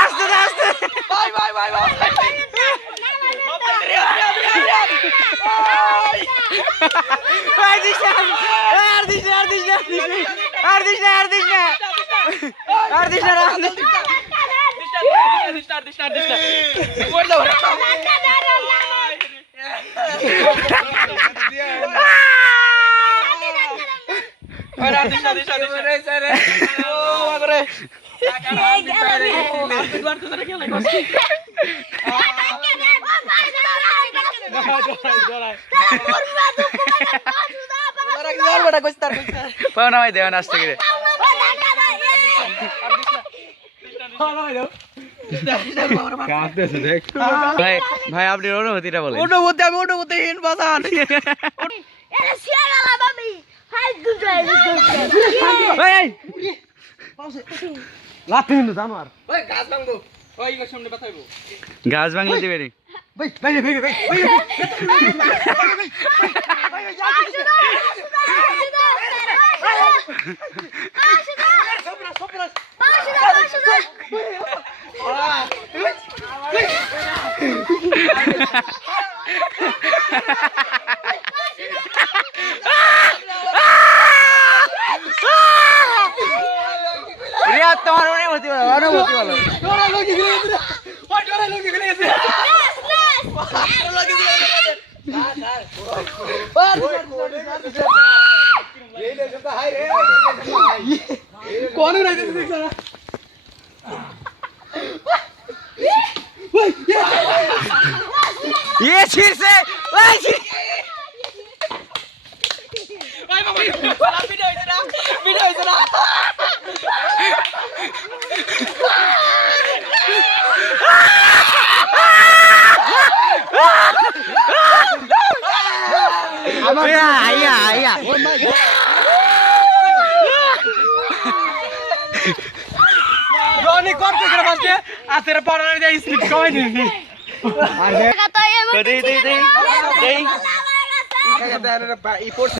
আস্তে আস্তে ভাই দেওয়ান আসতে গেলে ভাই ভাই আপনি অনুভূতিটা বলেন। অনুভূতি আমি অনুভূতিহীন বাজান। লাথি কিন্তু জানোয়ার গাছ ভাঙলে দিবে নি রিয়া তোমার অনুভূতি বলো অনুভূতি বলো ये चीज से রনি করতে করে বসে আতের পড়ার যাই স্লিপ কমাই দিবি দেই